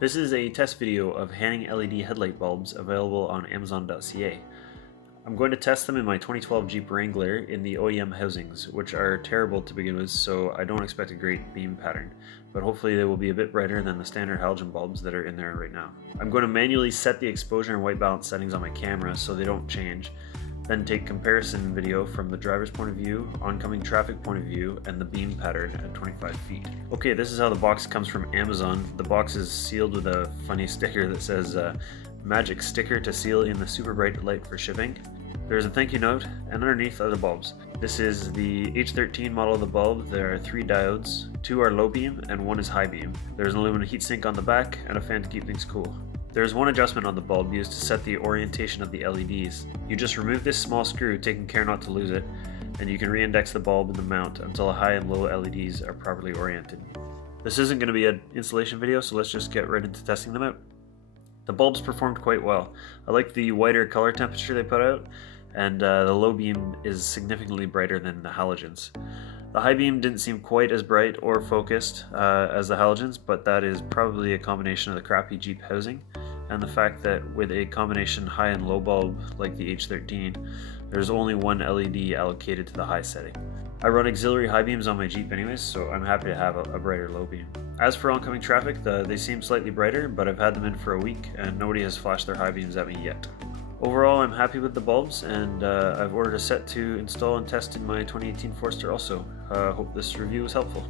This is a test video of hanging LED headlight bulbs available on Amazon.ca. I'm going to test them in my 2012 Jeep Wrangler in the OEM housings, which are terrible to begin with, so I don't expect a great beam pattern, but hopefully they will be a bit brighter than the standard halogen bulbs that are in there right now. I'm going to manually set the exposure and white balance settings on my camera so they don't change, then take comparison video from the driver's point of view, oncoming traffic point of view, and the beam pattern at 25 feet. Okay, this is how the box comes from Amazon. The box is sealed with a funny sticker that says magic sticker to seal in the super bright light for shipping. There's a thank you note, and underneath are the bulbs. This is the H13 model of the bulb. There are 3 diodes, 2 are low beam and 1 is high beam. There's an aluminum heatsink on the back and a fan to keep things cool. There's one adjustment on the bulb used to set the orientation of the LEDs. You just remove this small screw, taking care not to lose it, and you can re-index the bulb in the mount until high and low LEDs are properly oriented. This isn't going to be an installation video, so let's just get right into testing them out. The bulbs performed quite well. I like the wider color temperature they put out, and the low beam is significantly brighter than the halogens. The high beam didn't seem quite as bright or focused as the halogens, but that is probably a combination of the crappy Jeep housing and the fact that with a combination high and low bulb like the H13, there's only one LED allocated to the high setting. I run auxiliary high beams on my Jeep anyways, so I'm happy to have a brighter low beam. As for oncoming traffic, they seem slightly brighter, but I've had them in for a week and nobody has flashed their high beams at me yet. Overall, I'm happy with the bulbs, and I've ordered a set to install and test in my 2018 Forester also. Hope this review was helpful.